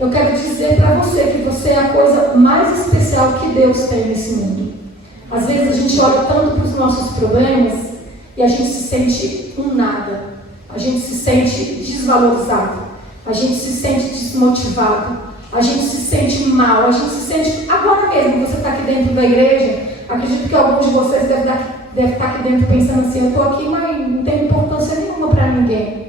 Eu quero dizer para você que você é a coisa mais especial que Deus tem nesse mundo. Às vezes a gente olha tanto para os nossos problemas e a gente se sente um nada. A gente se sente desvalorizado. A gente se sente desmotivado. A gente se sente mal. A gente se sente... Agora mesmo, você está aqui dentro da igreja, acredito que alguns de vocês devem estar aqui dentro pensando assim, eu estou aqui, mas não tem importância nenhuma para ninguém.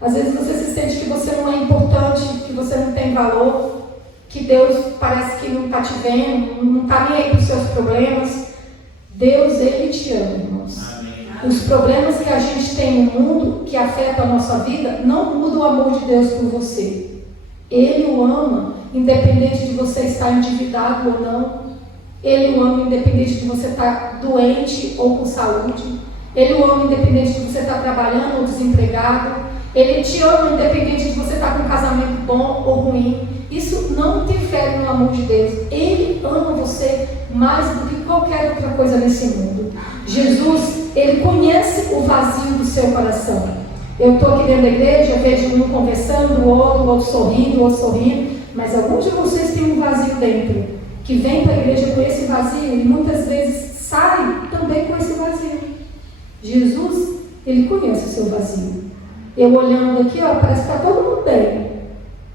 Às vezes você se sente que você não é importante, que você não tem valor, que Deus parece que não está te vendo, não está nem aí para os seus problemas. Deus, Ele te ama, irmãos. Amém. Os problemas que a gente tem no mundo, que afetam a nossa vida, não mudam o amor de Deus por você. Ele o ama, independente de você estar endividado ou não. Ele o ama, independente de você estar doente ou com saúde. Ele o ama, independente de você estar trabalhando ou desempregado. Ele te ama, independente de você estar com um casamento bom ou ruim. Isso não interfere no amor de Deus. Ele ama você mais do que qualquer outra coisa nesse mundo. Jesus, Ele conhece o vazio do seu coração. Eu estou aqui dentro da igreja, vejo um conversando, o outro sorrindo, mas alguns de vocês têm um vazio dentro, que vem para a igreja com esse vazio e muitas vezes sai também com esse vazio. Jesus, Ele conhece o seu vazio. Eu olhando aqui, ó, parece que está todo mundo bem,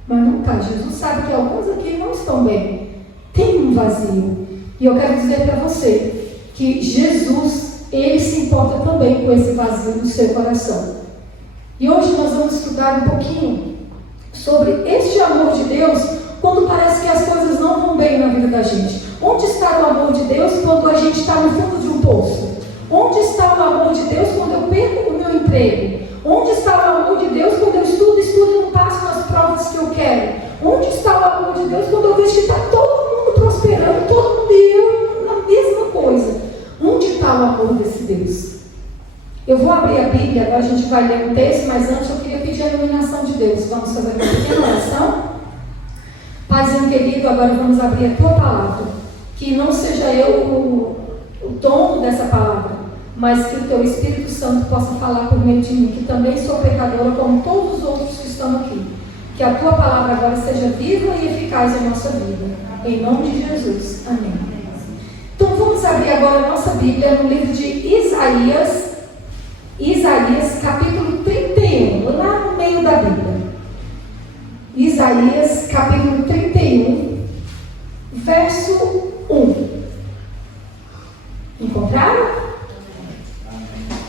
mas não está. Jesus sabe que alguns aqui não estão bem, tem um vazio. E eu quero dizer para você que Jesus, Ele se importa também com esse vazio do seu coração. E hoje nós vamos estudar um pouquinho sobre este amor de Deus quando parece que as coisas não vão bem na vida da gente. Onde está o amor de Deus quando a gente está no fundo de um poço? Onde está o amor de Deus quando eu perco o meu emprego? Onde está o amor de Deus quando eu estudo e não passo nas provas que eu quero? Onde está o amor de Deus quando eu vejo que está todo mundo prosperando, todo mundo e eu na mesma coisa? Onde está o amor desse Deus? Eu vou abrir a Bíblia, agora a gente vai ler um texto, mas antes eu queria pedir a iluminação de Deus. Vamos fazer uma pequena oração? Paizinho querido, agora vamos abrir a Tua palavra. Que não seja eu o dono dessa palavra, mas que o Teu Espírito Santo possa falar por meio de mim, que também sou pecadora como todos os outros que estão aqui. Que a Tua palavra agora seja viva e eficaz em nossa vida. Em nome de Jesus. Amém. Então vamos abrir agora a nossa Bíblia no livro de Isaías, capítulo 31, lá no meio da Bíblia. Isaías, capítulo 31, verso 1. Encontraram?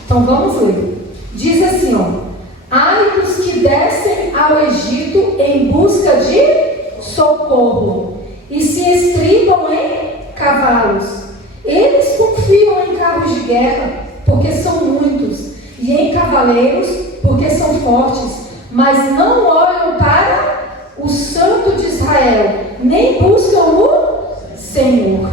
Então vamos ler. Diz assim, ó: ai dos que descem ao Egito em busca de socorro e se estribam em cavalos. Eles confiam em carros de guerra, porque são muitos, e em cavaleiros, porque são fortes, mas não olham para o Santo de Israel, nem buscam o Senhor.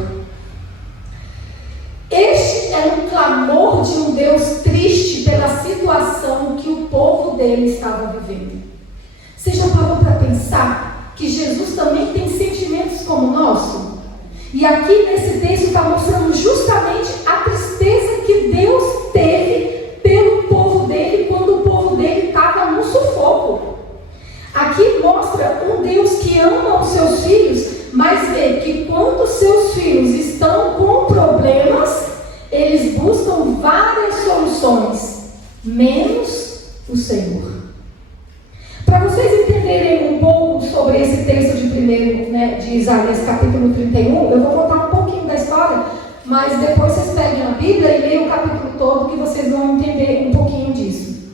Este é um clamor de um Deus triste pela situação que o povo dele estava vivendo. Você já parou para pensar que Jesus também tem sentimentos como o nosso? E aqui nesse texto está mostrando justamente a tristeza que Deus teve pelo povo dele quando o povo dele estava no sufoco. Aqui mostra um Deus que ama os seus filhos, mas vê que quando os seus filhos estão com problemas, eles buscam várias soluções, menos o Senhor. Para vocês entenderem um pouco sobre esse texto de Isaías capítulo 31, eu vou contar um pouquinho da história, mas depois vocês peguem a Bíblia e leiam o capítulo todo que vocês vão entender um pouquinho disso.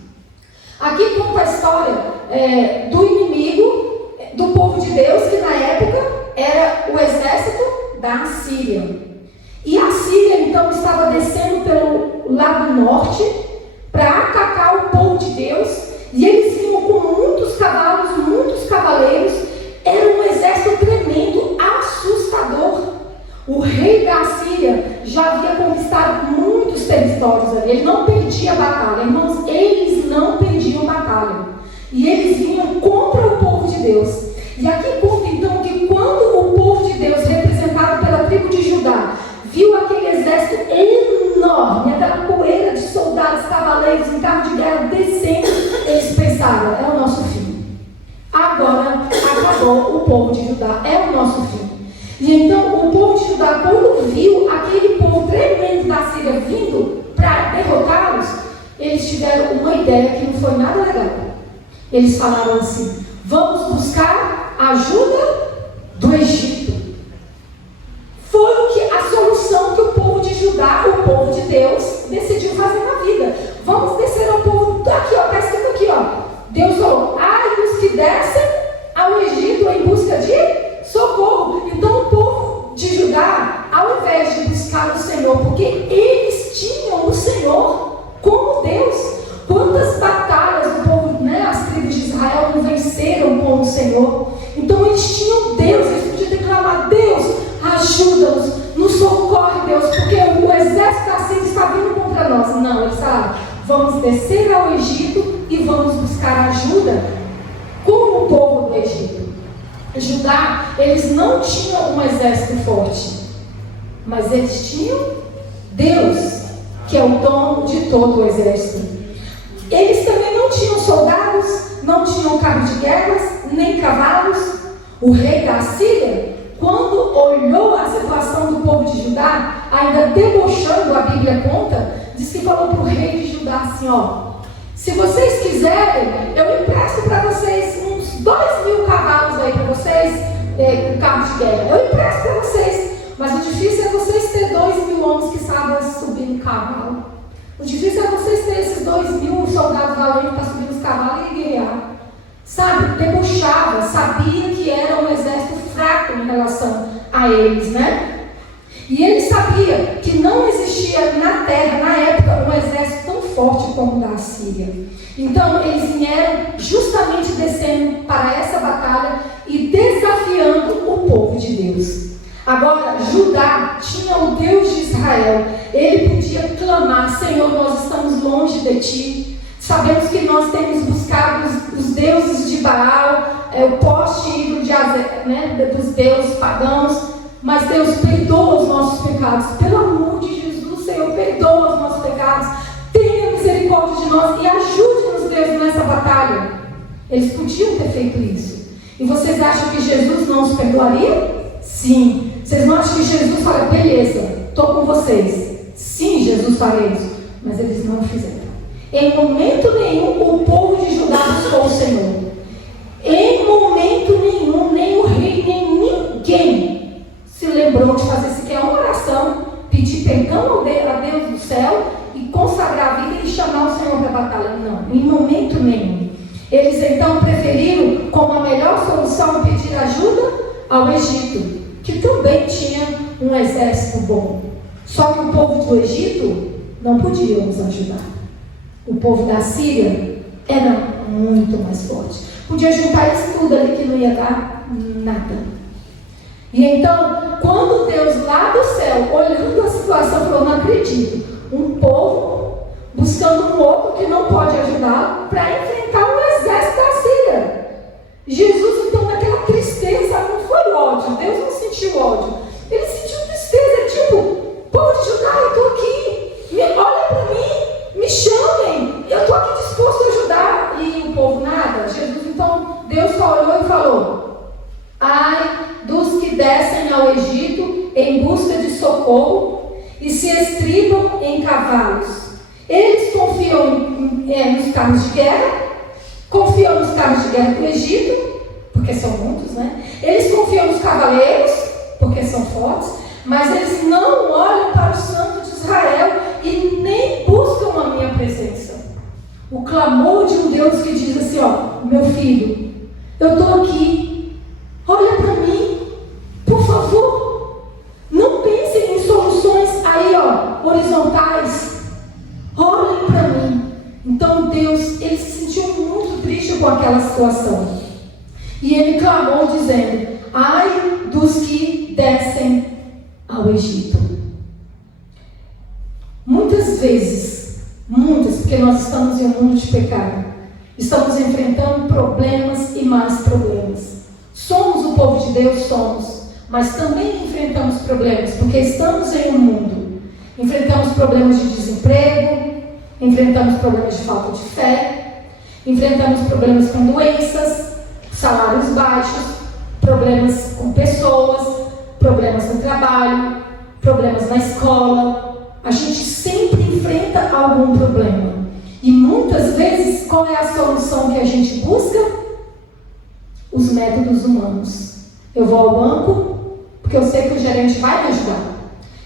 Aqui conta a história do inimigo do povo de Deus, que na época era o exército da Assíria. E a Síria então estava descendo pelo lado norte para atacar o povo de Deus, e eles vinham com muitos cavalos, muitos cavaleiros. Era um exército tremendo, assustador. O rei da Síria já havia conquistado muitos territórios ali, ele não perdia batalha, irmãos, eles não perdiam batalha, e eles vinham contra o povo de Deus. E aqui conta então que quando o povo de Deus, representado pela tribo de Judá, viu aquele exército enorme, aquela poeira de soldados, cavaleiros em carro de guerra descendo, eles pensaram: é o nosso fim. Agora acabou o povo de Judá, é o nosso fim. E então o povo de Judá, quando viu aquele povo tremendo da Síria vindo para derrotá-los, eles tiveram uma ideia que não foi nada legal. Eles falaram assim: vamos buscar ajuda do Egito. Foi a solução que o povo de Judá, o povo de Deus, decidiu fazer na vida. Vamos descer ao povo, aqui ó, está escrito aqui ó. Deus falou: ai dos que descem ao Egito em busca de socorro. Então o povo de Judá, ao invés de buscar o Senhor, porque eles tinham o Senhor como Deus. Quantas batalhas o povo, as tribos de Israel não venceram com o Senhor? Então eles tinham Deus, eles podiam declamar: Deus, ajuda-nos, nos socorre, Deus, porque o exército da Síria está vindo contra nós. Não, eles falaram: vamos descer ao Egito e vamos buscar ajuda com o povo do Egito. Judá, eles não tinham um exército forte, mas eles tinham Deus, que é o dono de todo o exército. Eles também não tinham soldados, não tinham carros de guerra, nem cavalos. O rei da Síria, quando olhou a situação do povo de Judá, ainda debochando, a Bíblia conta, diz que falou para o rei de Judá assim: ó, se vocês quiserem, eu empresto para vocês uns 2.000 cavalos aí para vocês, com carros de guerra. Eu empresto para vocês, mas o difícil é vocês terem 2.000 homens que sabem subir no cavalo. O difícil é vocês terem esses 2.000 soldados valentes para subir nos cavalos e guerrear. Sabe, debochava, sabia que era um exército fraco em relação a eles, né? E ele sabia que não existia na terra, na época, um exército tão forte como o da Síria. Então, eles vieram justamente descendo para essa batalha e desafiando o povo de Deus. Agora, Judá tinha o Deus de Israel. Ele podia clamar: Senhor, nós estamos longe de Ti. Sabemos que nós temos buscado os deuses de Baal, o poste ídolo de Azer, dos deuses pagãos. Mas Deus, perdoa os nossos pecados. Pelo amor de Jesus, Senhor, perdoa os nossos pecados. Tenha misericórdia de nós e ajude-nos, Deus, nessa batalha. Eles podiam ter feito isso. E vocês acham que Jesus não os perdoaria? Sim. Vocês não acham que Jesus fala: beleza, estou com vocês? Sim, Jesus faria isso. Mas eles não fizeram. Em momento nenhum o povo de Judá buscou o Senhor. Em momento nenhum, nem o rei, nem ninguém se lembrou de fazer sequer uma oração, pedir perdão a Deus do céu e consagrar a vida e chamar o Senhor para a batalha. Não, em momento nenhum. Eles então preferiram, como a melhor solução, pedir ajuda ao Egito, que também tinha um exército bom. Só que o povo do Egito não podia nos ajudar. O povo da Síria era muito mais forte. Podia juntar isso tudo ali que não ia dar nada. E então, quando Deus lá do céu, olhando a situação, falou: não acredito, um povo buscando um outro que não pode ajudá-lo para enfrentar o exército da Síria. Jesus, então, naquela tristeza, não foi ódio. Deus não sentiu ódio. Ele sentiu tristeza, tipo: povo de Judá, eu estou aqui, olha para mim, me chamem, eu estou aqui disposto a ajudar. E o povo nada. Jesus, então, Deus só olhou e falou: ai dos que descem ao Egito em busca de socorro e se estribam em cavalos. Eles confiam nos carros de guerra, confiam nos carros de guerra do Egito, porque são muitos, né? Eles confiam nos cavaleiros, porque são fortes, mas eles não olham para o Santo de Israel e nem buscam a minha presença. O clamor de um Deus que diz assim: ó, meu filho, eu estou aqui, olha para mim, por favor. Não pensem em soluções aí, ó, horizontais. Olhem para mim. Então Deus, ele se sentiu muito triste com aquela situação. E ele clamou dizendo: ai dos que descem ao Egito. Muitas vezes, porque nós estamos em um mundo de pecado, estamos enfrentando problemas e mais problemas. Somos o povo de Deus, somos, mas também enfrentamos problemas, porque estamos em um mundo. Enfrentamos problemas de desemprego, enfrentamos problemas de falta de fé, enfrentamos problemas com doenças, salários baixos, problemas com pessoas, problemas no trabalho, problemas na escola. A gente sempre enfrenta algum problema. E muitas vezes, qual é a solução que a gente busca? Os métodos humanos. Eu vou ao banco, porque eu sei que o gerente vai me ajudar.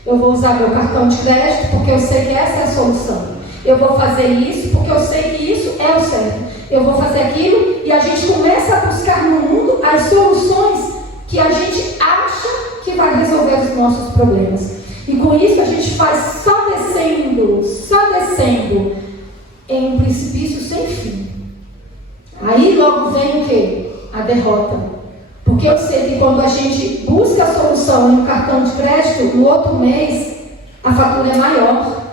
Eu vou usar meu cartão de crédito, porque eu sei que essa é a solução. Eu vou fazer isso, porque eu sei que isso é o certo. Eu vou fazer aquilo, e a gente começa a buscar no mundo as soluções que a gente acha que vai resolver os nossos problemas. E com isso a gente faz só descendo em um precipício sem fim. Aí logo vem o quê? A derrota. Porque eu sei que quando a gente busca a solução em um cartão de crédito, no outro mês a fatura é maior,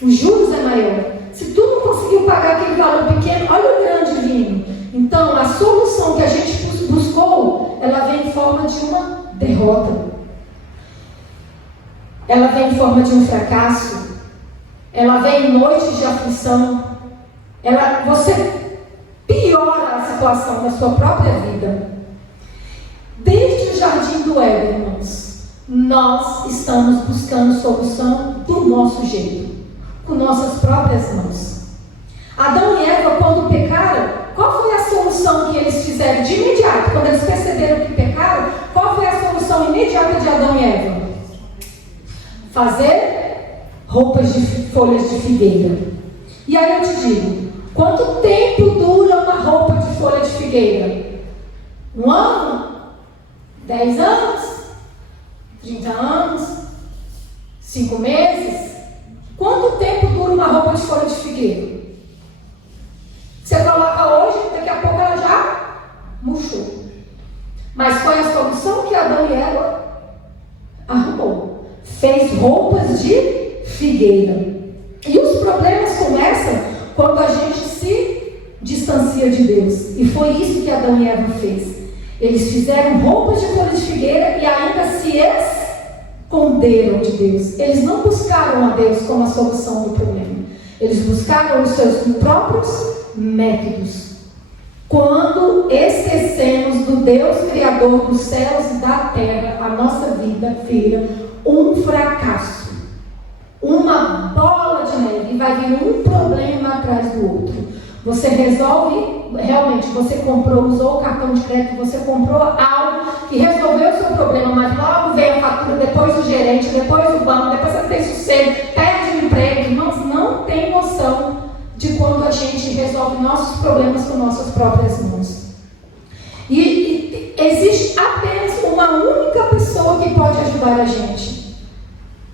os juros é maior. Se tu não conseguiu pagar aquele valor pequeno, olha o grande vindo. Então a solução que a gente buscou, ela vem em forma de uma derrota. Ela vem em forma de um fracasso. Ela vem em noites de aflição. Você piora a situação da sua própria vida. Desde o jardim do Éden, irmãos, nós estamos buscando solução do nosso jeito, com nossas próprias mãos. Adão e Eva, quando pecaram, qual foi a solução que eles fizeram de imediato? Quando eles perceberam que pecaram, qual foi a solução imediata de Adão e Eva? Fazer roupas de folhas de figueira. E aí eu te digo, quanto tempo dura uma roupa de folha de figueira? 1 ano? 10 anos? 30 anos? 5 meses? Quanto tempo dura uma roupa de folha de figueira? Você coloca hoje, daqui a pouco ela já murchou. Mas foi a solução que Adão e Eva arrumou. Fez roupas de figueira. E os problemas começam quando a gente se distancia de Deus. E foi isso que Adão e Eva fez. Eles fizeram roupas de folha de figueira e ainda se esconderam de Deus. Eles não buscaram a Deus como a solução do problema. Eles buscaram os seus próprios métodos. Quando esquecemos do Deus Criador dos céus e da terra, a nossa vida vira um fracasso, uma bola de neve, e vai vir um problema atrás do outro. Você resolve, realmente, você usou o cartão de crédito, você comprou algo que resolveu o seu problema, mas logo veio a fatura, depois o gerente, depois o banco, depois você tem sossego, perde o emprego. Irmãos, não tem noção de quando a gente resolve nossos problemas com nossas próprias mãos. E existe apenas uma única pessoa que pode ajudar a gente.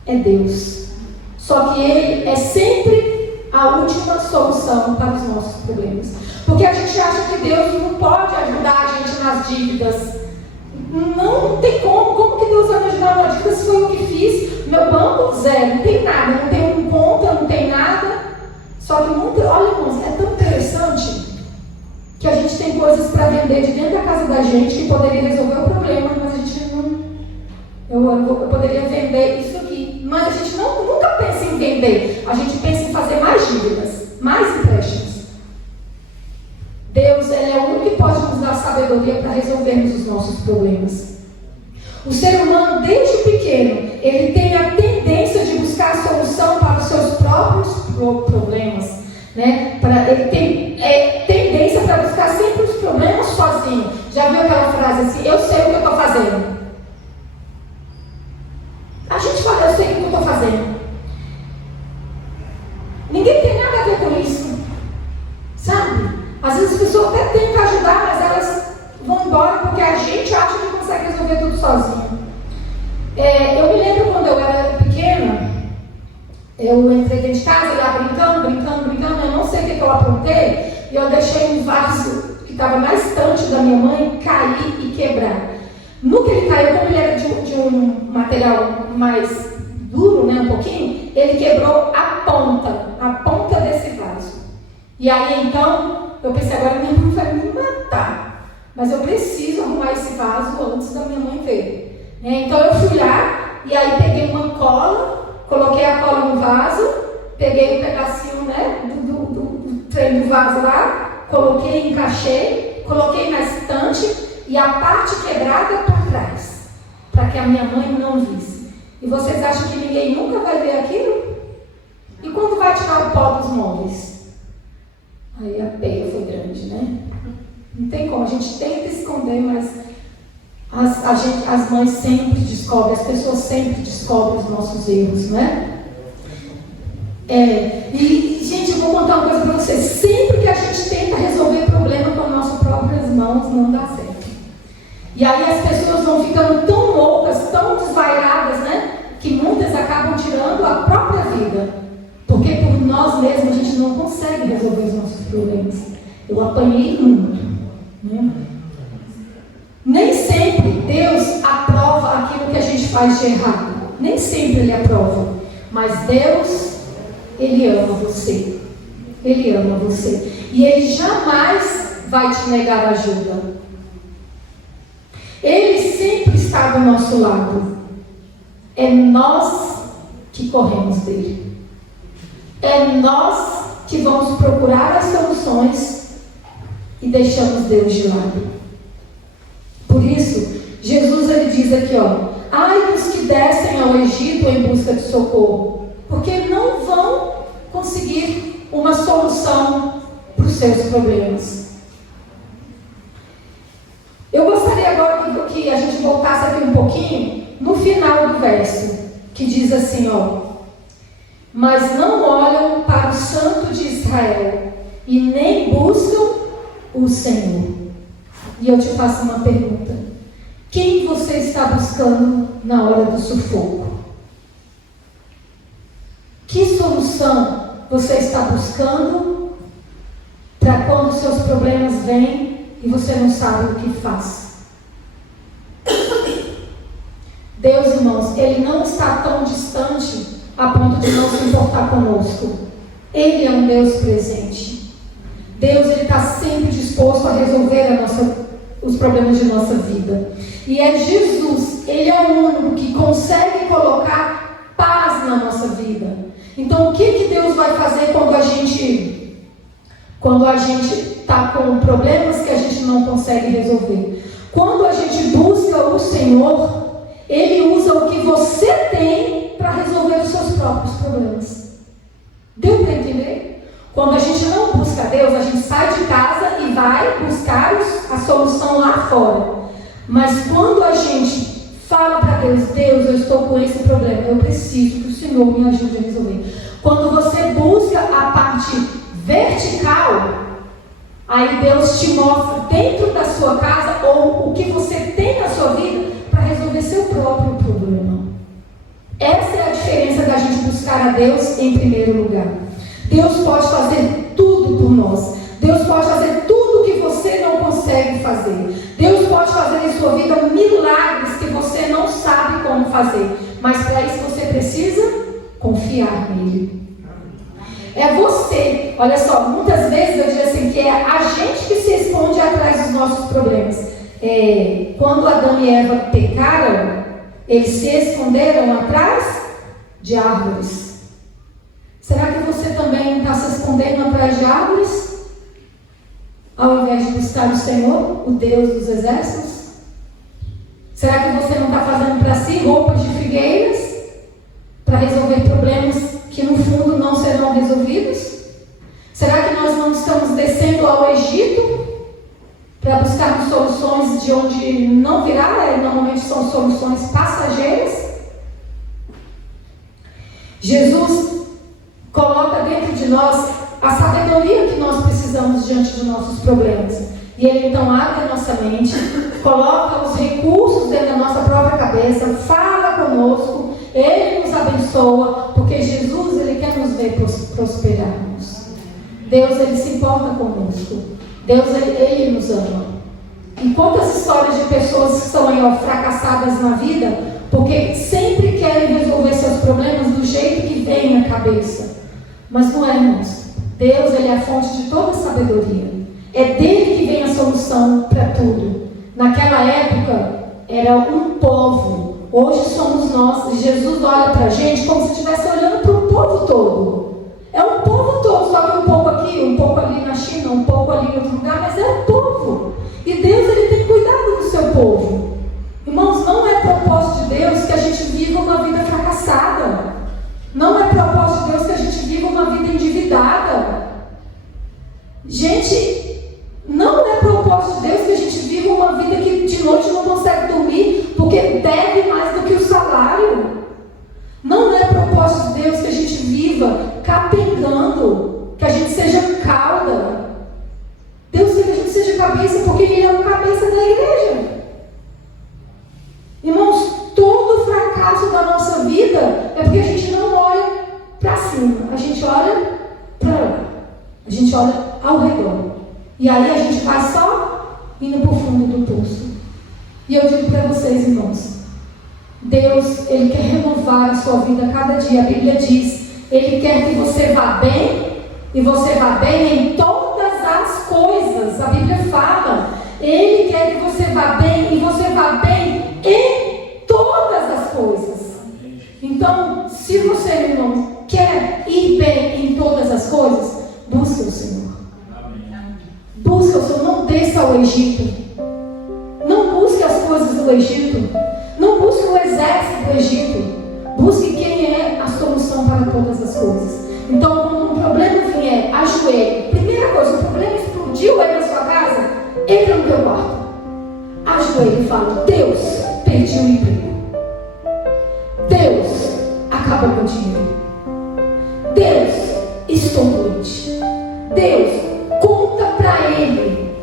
É Deus. Só que Ele é sempre a última solução para os nossos problemas. Porque a gente acha que Deus não pode ajudar a gente nas dívidas. Não tem como. Como que Deus vai me ajudar nas dívidas se foi eu que fiz? Meu banco, zero. Não tem nada. Não tem conta, não tem nada. Só que, olha, irmãos, é tão interessante que a gente tem coisas para vender de dentro da casa da gente que poderia resolver o problema, mas a gente não... Eu poderia vender isso aqui, mas a gente nunca pensa em vender. A gente pensa em fazer mais dívidas, mais empréstimos. Deus, Ele é o único que pode nos dar sabedoria para resolvermos os nossos problemas. O ser humano, desde pequeno, ele tem a tendência de buscar a solução para os seus próprios problemas, né? Ele tem tendência para buscar sempre os problemas sozinho. Já viu aquela frase assim, eu sei o que eu estou fazendo? A gente fala, eu sei o que eu estou fazendo. Ninguém tem nada a ver com isso, sabe? Às vezes as pessoas até tentam ajudar, mas elas vão embora porque a gente acha que consegue resolver tudo sozinho. Eu me lembro quando eu era pequena, eu entrei dentro de casa, lá brincando, eu não sei o que eu aprontei, e eu deixei um vaso que estava na estante da minha mãe cair e quebrar. No que ele caiu, como ele era de um material mais duro, né, um pouquinho, ele quebrou a ponta desse vaso. E aí então, eu pensei, agora minha mãe vai me matar, mas eu preciso arrumar esse vaso antes da minha mãe ver. Então eu fui lá, e aí peguei uma cola, coloquei a cola no vaso, peguei um pedacinho, né, do trem do vaso lá, coloquei, encaixei, coloquei na estante. e a parte quebrada para trás, para que a minha mãe não visse. E vocês acham que ninguém nunca vai ver aquilo? E quando vai tirar o pó dos móveis? Aí a peia foi grande, né? Não tem como, a gente tenta esconder, mas as mães sempre descobrem, as pessoas sempre descobrem os nossos erros, né? E, gente, eu vou contar uma coisa para vocês. Sempre que a gente tenta resolver problema com as nossas próprias mãos, não dá certo. E aí as pessoas vão ficando tão loucas, tão desvairadas, né? Que muitas acabam tirando a própria vida. Porque por nós mesmos a gente não consegue resolver os nossos problemas. Eu apanhei muito, né? Nem sempre Deus aprova aquilo que a gente faz de errado. Nem sempre Ele aprova. Mas Deus, Ele ama você. Ele ama você. E Ele jamais vai te negar ajuda. Ele sempre está do nosso lado. É nós que corremos dele. É nós que vamos procurar as soluções e deixamos Deus de lado. Por isso, Jesus ele diz aqui, ai dos que descem ao Egito em busca de socorro, porque não vão conseguir uma solução para os seus problemas. Eu gostaria agora que a gente voltasse aqui um pouquinho no final do verso, que diz assim, mas não olham para o Santo de Israel e nem buscam o Senhor. E eu te faço uma pergunta: quem você está buscando na hora do sufoco? Que solução você está buscando para quando os seus problemas vêm e você não sabe o que faz? Deus, irmãos, Ele não está tão distante a ponto de não se importar conosco. Ele é um Deus presente. Deus, Ele está sempre disposto a resolver os problemas de nossa vida. E é Jesus, Ele é o único que consegue colocar paz na nossa vida. Então, o que Deus vai fazer quando a gente está com problemas que a gente não consegue resolver? Quando a gente busca o Senhor, Ele usa o que você tem para resolver os seus próprios problemas. Deu para entender? Quando a gente não busca Deus, a gente sai de casa e vai buscar a solução lá fora. Mas quando a gente fala para Deus, Deus, eu estou com esse problema, eu preciso que o Senhor me ajude a resolver. Quando você busca a parte vertical, aí Deus te mostra dentro da sua casa ou o que você tem na sua vida para resolver seu próprio problema. Essa é a diferença da gente buscar a Deus em primeiro lugar. Deus pode fazer tudo por nós. Deus pode fazer tudo que você não consegue fazer. Deus pode fazer em sua vida milagres que você não sabe como fazer. Mas para isso você precisa confiar nele. É você. Olha só, muitas vezes eu digo assim, que é a gente que se esconde atrás dos nossos problemas. Quando Adão e Eva pecaram, eles se esconderam atrás de árvores. Será que você também está se escondendo atrás de árvores? Ao invés de buscar o Senhor, o Deus dos exércitos? Será que você não está fazendo para si roupas de figueiras? Para resolver problemas que no fundo não serão resolvidos? Será que nós não estamos descendo ao Egito para buscar soluções de onde não virá? Normalmente são soluções passageiras. Jesus coloca dentro de nós a sabedoria que nós precisamos diante dos nossos problemas. E Ele então abre a nossa mente, coloca os recursos dentro da nossa própria cabeça, fala conosco, Ele nos abençoa, porque Jesus, Ele quer nos ver prosperarmos. Deus, Ele se importa conosco. Deus, Ele nos ama. E quantas histórias de pessoas que estão aí fracassadas na vida, porque sempre querem resolver seus problemas do jeito que vem na cabeça. Mas não é, irmãos. Deus, Ele é a fonte de toda sabedoria. É dele que vem a solução para tudo. Naquela época, era um povo. Hoje somos nós. E Jesus olha para a gente como se estivesse olhando para o povo todo. É um povo todo, só que um pouco aqui, um pouco ali na China, um pouco ali em outro lugar, mas é um povo. E Deus, Ele tem cuidado do povo. Irmãos, não é propósito de Deus que a gente viva uma vida fracassada. Não é propósito de Deus que a gente viva uma vida endividada. Gente, não é propósito de Deus que a gente viva uma vida que de noite não consegue dormir porque deve mais do que o salário. Não é propósito de Deus que a gente viva capengando, que a gente seja cauda. Deus quer que a gente seja cabeça porque Ele é o cabeça da igreja. Irmãos, todo fracasso da nossa vida é porque a gente não olha para cima, a gente olha para lá, a gente olha ao redor. E aí a gente vai só indo para o fundo do poço. E eu digo para vocês, irmãos, Deus, Ele quer renovar a sua vida a cada dia. A Bíblia diz, Ele quer que você vá bem, e você vá bem em todas as coisas. A Bíblia fala, Ele quer que você vá bem, e você vá bem em todas as coisas. Então, se você, meu irmão, quer ir bem em todas as coisas, busque o Senhor. Busque o Senhor, não desça ao Egito. Não busque as coisas do Egito. Não busque o exército do Egito. Busque quem é a solução para todas as coisas. Então, quando um problema vier, ajoelhe. Primeira coisa, o problema explodiu aí na sua casa, entra no teu quarto. Ajoelhe e fala, Deus, perdi o emprego. Deus, acabou com o dinheiro. Deus, estou doente. Deus, conta para Ele.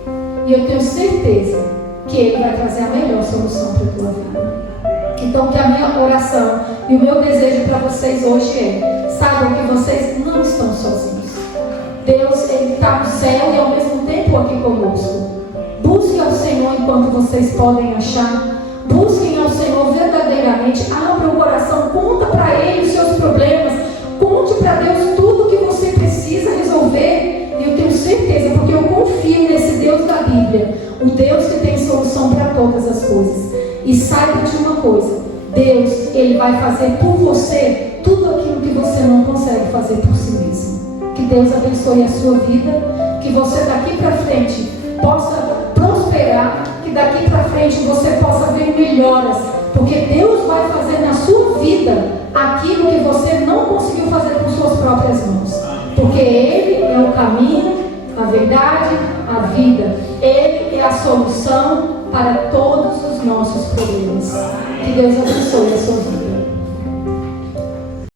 E eu tenho certeza que Ele vai trazer a melhor solução para a tua vida. Então, que a minha oração e o meu desejo para vocês hoje é, saibam que vocês não estão sozinhos. Deus, Ele está no céu e ao mesmo tempo aqui conosco. Busquem ao Senhor enquanto vocês podem achar. Busquem ao Senhor verdadeiramente. Abra o coração, conta para Ele os seus problemas. Conte para Deus tudo que você precisa resolver. E eu tenho certeza, porque eu confio nesse Deus da Bíblia, o Deus que tem solução para todas as coisas. E saiba de uma coisa, Deus, Ele vai fazer por você tudo aquilo que você não consegue fazer por si mesmo. Que Deus abençoe a sua vida, que você daqui para frente possa prosperar, que daqui para frente você possa ver melhoras, porque Deus vai fazer na sua vida aquilo que você não conseguiu fazer com suas próprias mãos, porque Ele é o caminho, a verdade, a vida. Ele é a solução para todos os nossos problemas. Que Deus abençoe a sua vida.